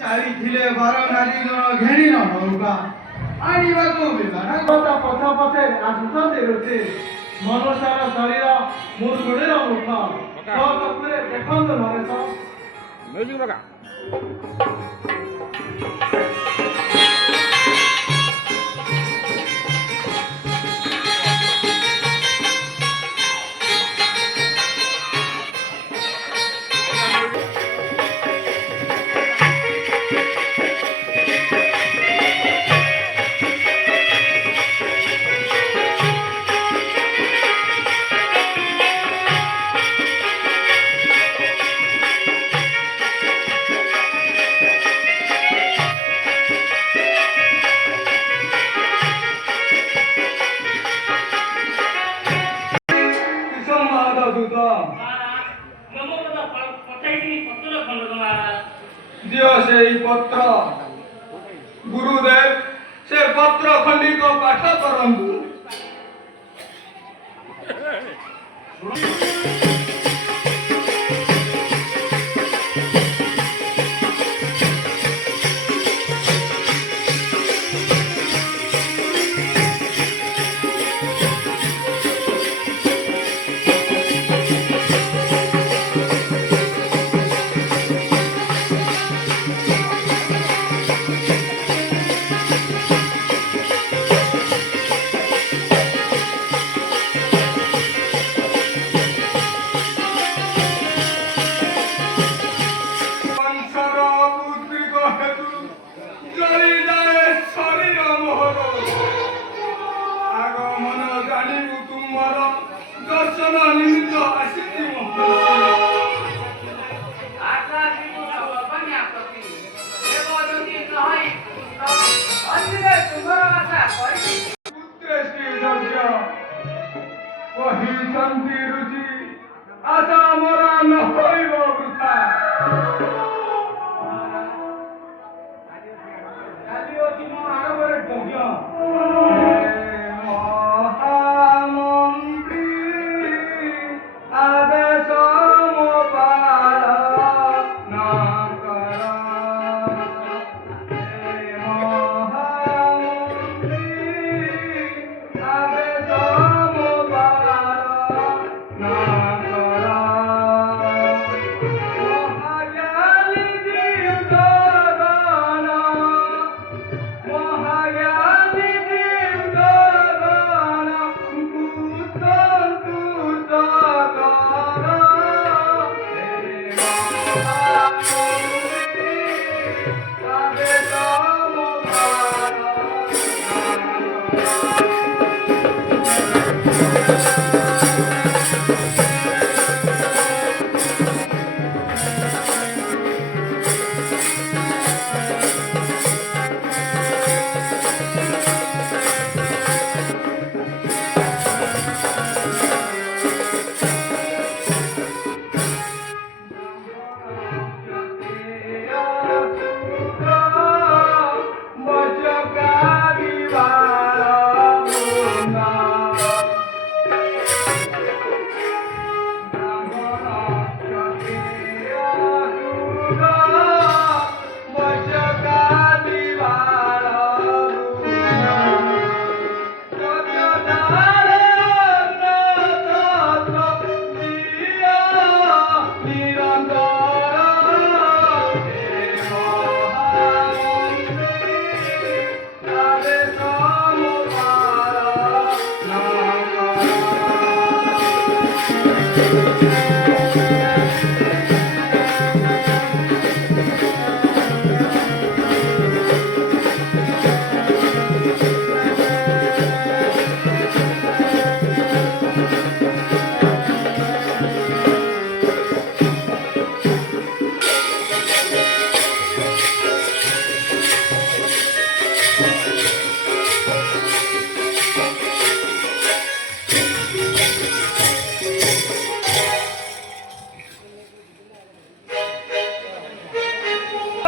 ଚାଲିଥିଲେ ବାର ନାରୀ ଘେଣି ନୌକା ଆଣିବାକୁ ପଛ ପଛେ ଆସୁଛନ୍ତି ରୁଚି ମନୁଷ୍ୟର ଶରୀର ମୁର୍ଗୁଡିର ମୁଖ ଚକୁରେ ଦେଖନ୍ତୁ ନରେଶ ମ୍ୟୁଜିକ୍ ଲଗା। দিও সেই পত্র গুরুদেব সে পত্র খণ্ডিক পাঠ করন্তু। দর্শন নিমিত্ত আসিছি କହିଛନ୍ତି ରୁଚି ଆଶା ମରା ନ ହୋଇବ ବୃଥା। କାଲି ଅଛି ମୋ ଆରମ୍ଭରେ ଯଜ୍ଞ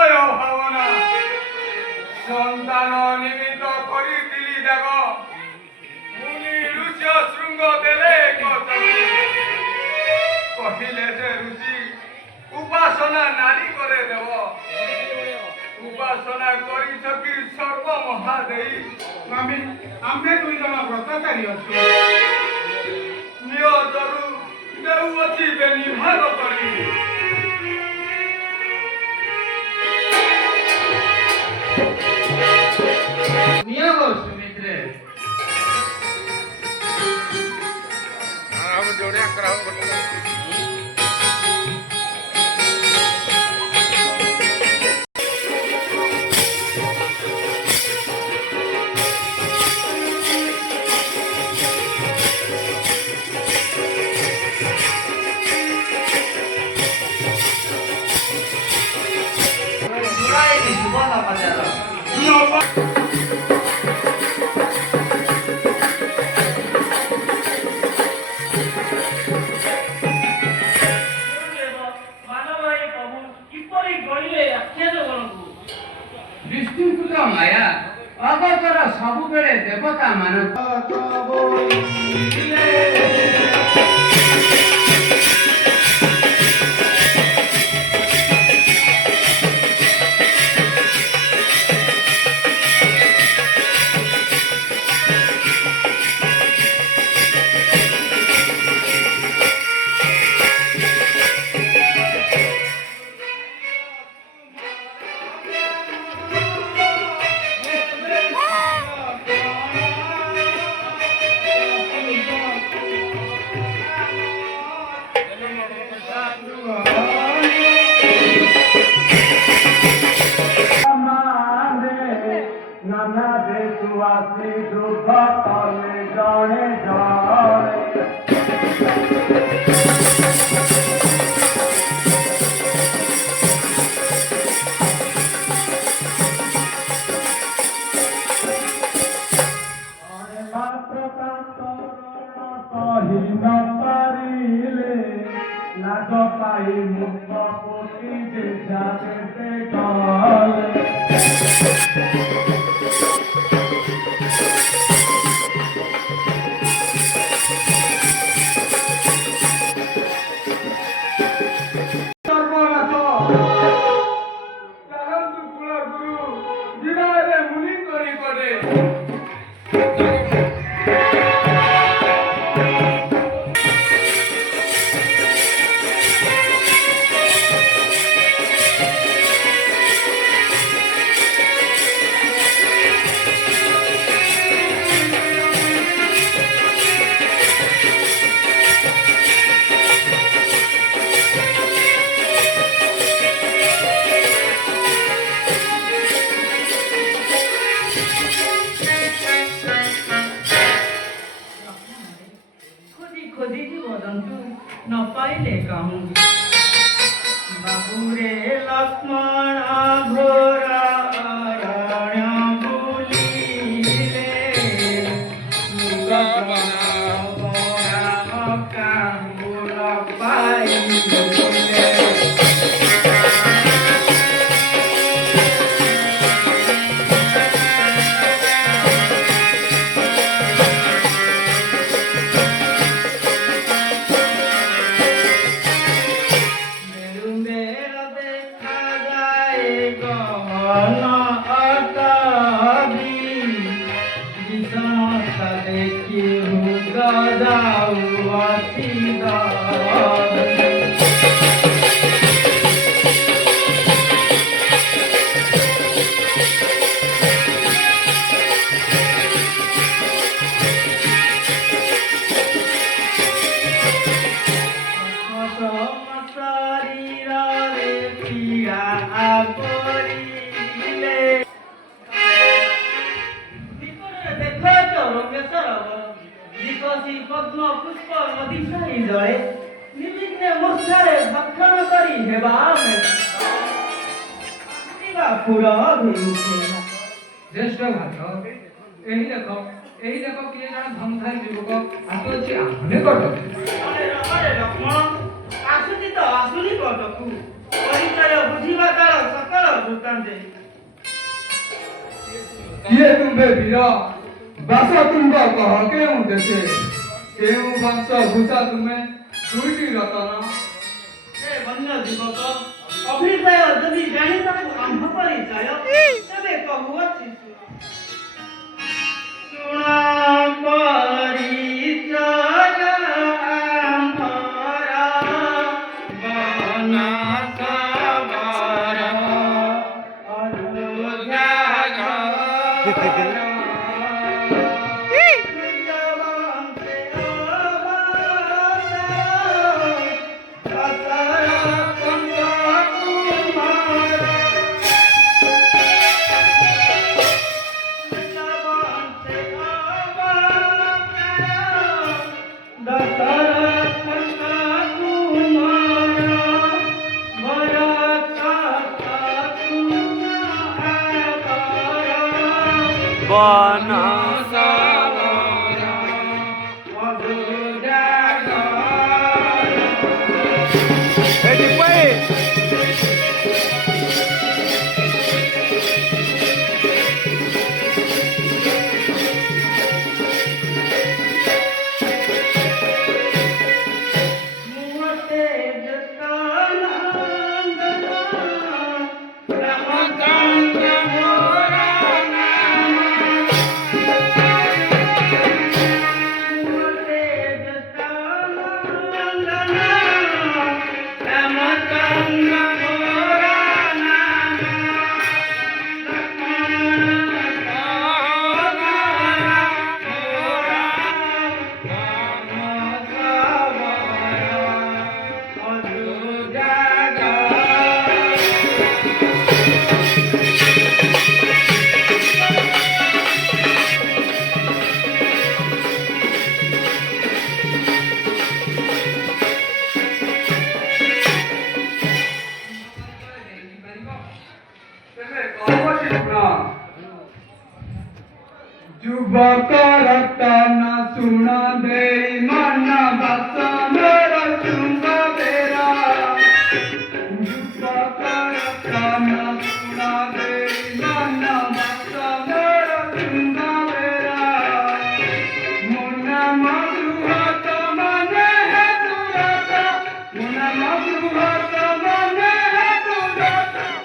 জয় ভাবনা সন্তান নিমিত্ত করিছিলি দেখ মুনি ঋষি শৃঙ্গ দেলে কহিলে যে ঋষি উপাসনা নারী করে দেব উপাসনা করিছ কি সর্ব মহাদেই স্বামী ଆମେ ଦୁଇ ଜଣ ବ୍ରତଚାରୀ ଅଛୁ ନିୟତରୁ ଦେଉଅଛି ବେନିଭାଗ କରି ନିୟୋଗ ସୁମିତ୍ରେ ବିଷ୍ଣୁପୁତ୍ର ମାୟା ଅଗତର ସବୁବେଳେ ଦେବତା ମାନଙ୍କ নানা দেশুয়াসী যুদ্ধ কলে জনে জনে কহি ন পারিলে লাজ পাই মুখ পতি যে যাবে গলে ଖୋଜିକି ବଦନ୍ତୁ ନ ପାଇଲେ କାହୁଁ ବାବୁରେ ଲକ୍ଷ୍ମଣ ଘୋର ଅରଣ୍ୟ ବୁଲିଲେ କାଙ୍ଗୁଲ ପାଇଲେ ତୁଳସୀ ପଦ୍ମ ପୁଷ୍ପ ନଦୀ ସାହି ଜଳେ ନିର୍ବିଘ୍ନେ ମୂର୍ଚ୍ଛାରେ ଭକ୍ଷଣ କରି ହେବା ଆମେ ପୁର ଭିଉଛେ ଜ୍ୟେଷ୍ଠ ଭାତ ଏହି ଦେଖ କିଏ ଜଣେ ଧନଧାରୀ ଯୁବକ ଆସୁଅଛି ଆହୁରି କଟକ। ଅରେ ଲକ୍ଷ୍ମଣ ଆସୁଛି ତ ଆସୁନି କଟକୁ ପରିଚୟ ବୁଝିବା ତାର ସକଳ ବୃତ୍ତାନ୍ତେ କିଏ ତୁମ୍ଭେ ବୀର ବାସ ତୁମ୍ଭ କହ କେଉଁ ଦେଶେ କେଉଁ ବଂଶ ଭୂଷା ତୁମେ ଦୁଇଟି ରତନ ହେ ବନ୍ୟ ଯୁବକ ଅଭିପ୍ରାୟ ଯଦି ଜାଣିବାକୁ ଆମ୍ଭ ପରିଚୟ ତେବେ କହୁଅଛି ଶୁଣ ପରିଚୟ ଆମ୍ଭର ବନସବର ଅଯୋଧ୍ୟା ଘର ଯୁବକ ରତନ ଶୁଣ ଦେଇ ମନ ବାସନର ଶୃଙ୍ଗ ବେରା ଯୁବକ ରତନ ଶୁଣ ଦେଇ ମନ ବାସନର ଶୃଙ୍ଗ ବେରା ମୋ ନାମ ବୃହତ ମାନେ ହେତୁରତ ମୋ ନାମ ବୃହତ ମାନେ ହେତୁରତ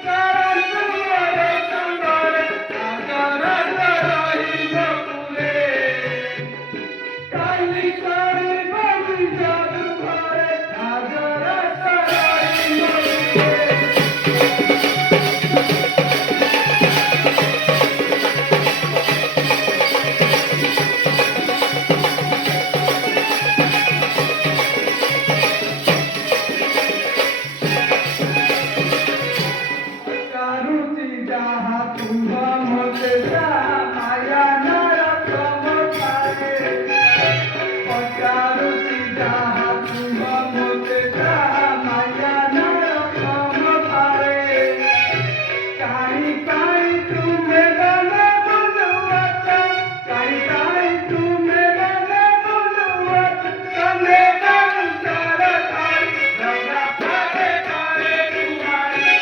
କରନ୍ତୁ ମୋର ସଙ୍ଗରେ ଆଦର ରହିବ କାଲି କରିବ ନିଜ ଗୃହରେ ଆଦର ରହିବ କାରୁଚି ଯାହା ତୁମ୍ଭ ମୋତେ ଯାହା ମାୟା ନରକ ଥାଏ ପଚାରୁଚି ଯାହା ତୁମ୍ଭ ମୋତେ ଯାହା ମାୟା ନରକ ଥାଏ କାହିଁ କାହିଁ ତୁମେ ମନେ ବୁଲୁଅଛ କାହିଁ ତୁମେ ମନେ ବୁଲୁଅଛ ତମେ ସଂସାର ଛାଡ଼ି ଡଙ୍ଗା ପାରେ ପାରେ ତୁମାରି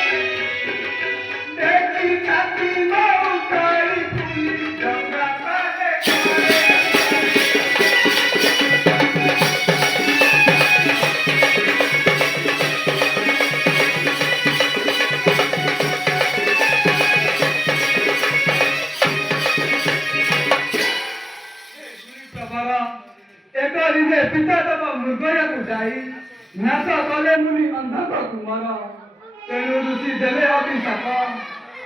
ଦେଖି ଛାତି ମଉକାଇ ପୁଲି ଡଙ୍ଗା ପାରେ ଏକରିରେ ପିତା ତମ ମୃଗୟକୁ ଯାଇ ନାଶ କଲେ ମୁନି ଅନ୍ଧକ କୁମର ତେଣୁ ଋଷି ଦେଲେ ଅଭିଶାପ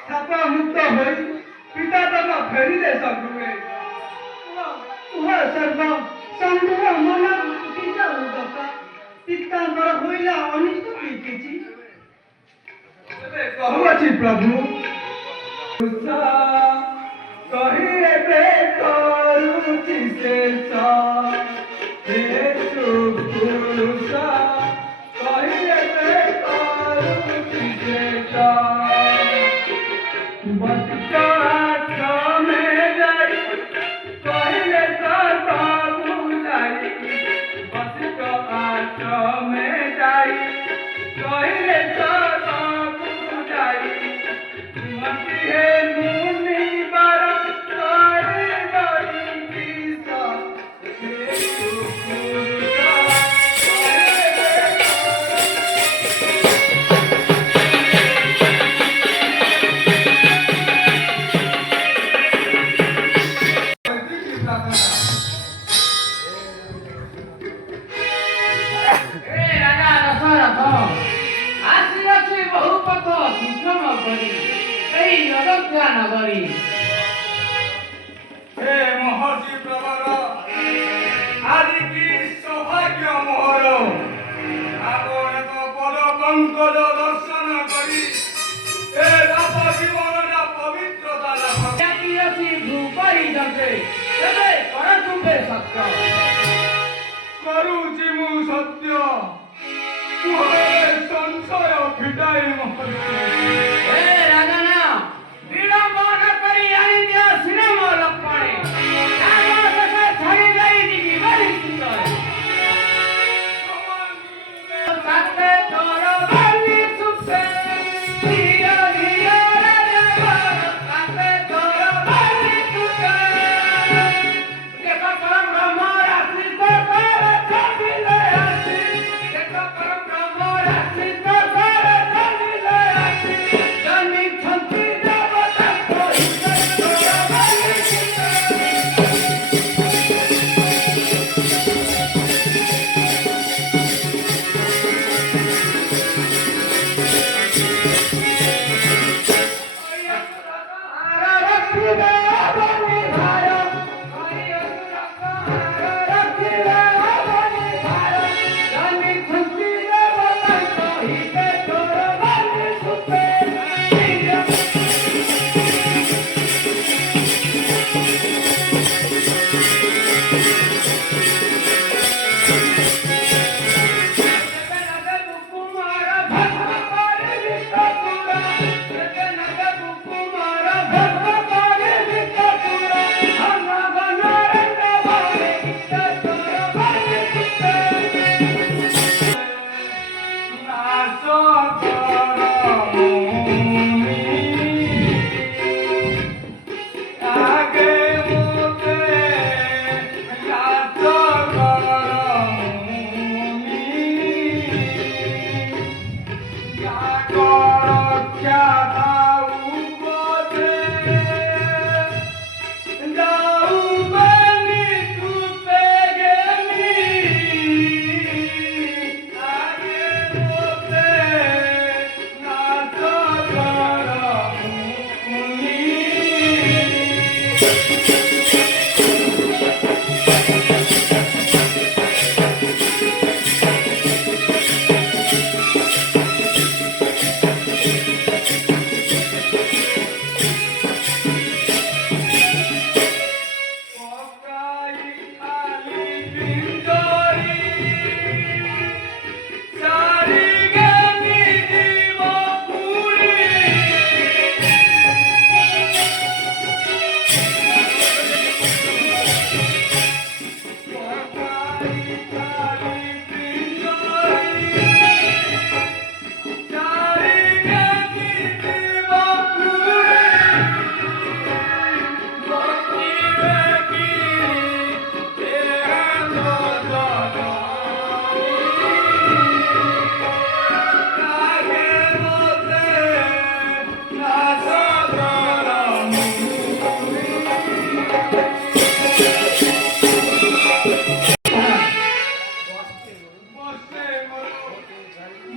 ସାପ ମୁକ୍ତ ହୋଇ ପିତା ତମ ଫେରିଲେ ସଗୁଏ ସର୍ବ ସନ୍ଦେହ ମନ ବିଚାର ଦଶା ପିତାଙ୍କର ହୋଇଲା ଅନିଷ୍ଟ କିଛି କହୁଅଛି ପ୍ରଭୁ କହି ଏବେ କରୁଛି ଶେଷ କରି हे महर्षि प्रवर आज की सौभाग्य मोहर आगो एक बड़ पंकज दर्शन करी ए बाप जीवन पवित्रता लाभ ଜାତି ଅଛି ଭୂ କରିଛନ୍ତି ତେବେ କର ତୁମ୍ଭେ ସତ୍ୟ କରୁଛି ମୁଁ ସତ୍ୟ ତୁହେ ସଂଶୟ ଫିଟାଇ ମହର୍ଷି ହେ ରାଜନ ବିଳମ୍ବ ନ କରି ଆଣିଦିଅ ଶ୍ରୀରାମ ଲକ୍ଷ୍ମଣେ ରାମ ଦେଶ ଛାଡ଼ି ଯାଇ ଯିବାରି ସୁନ୍ଦର ସାତେ ତୋର ବାଲି ସୁଖେ ଧୀର ଧୀର ରାଜନ ସାତେ ତୋର ବାଲି ସୁଖେ ଦେଖ ପରମ ବ୍ରହ୍ମ ରାତ୍ରି ତ କର ଛାଡ଼ିଲେ ଆସି ଦେଖ ପରମ ବ୍ରହ୍ମ ରାତ୍ରି ତ କର ଛାଡ଼ିଲେ ଆସି ଜନି ଛନ୍ତି ଦେବତା କହିଲେ ତୋର ବାଲି ସୁଖେ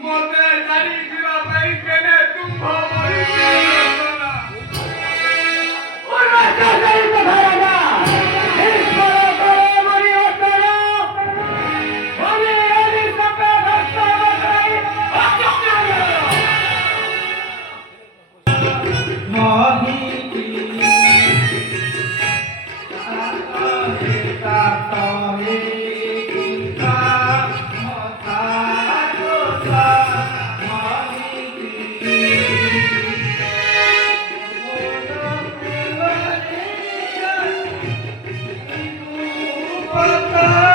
ମୋତେ ଚାଲି ଯିବା ପାଇଁ କେନେ ତୁମ୍ଭ ମରିଛି Pata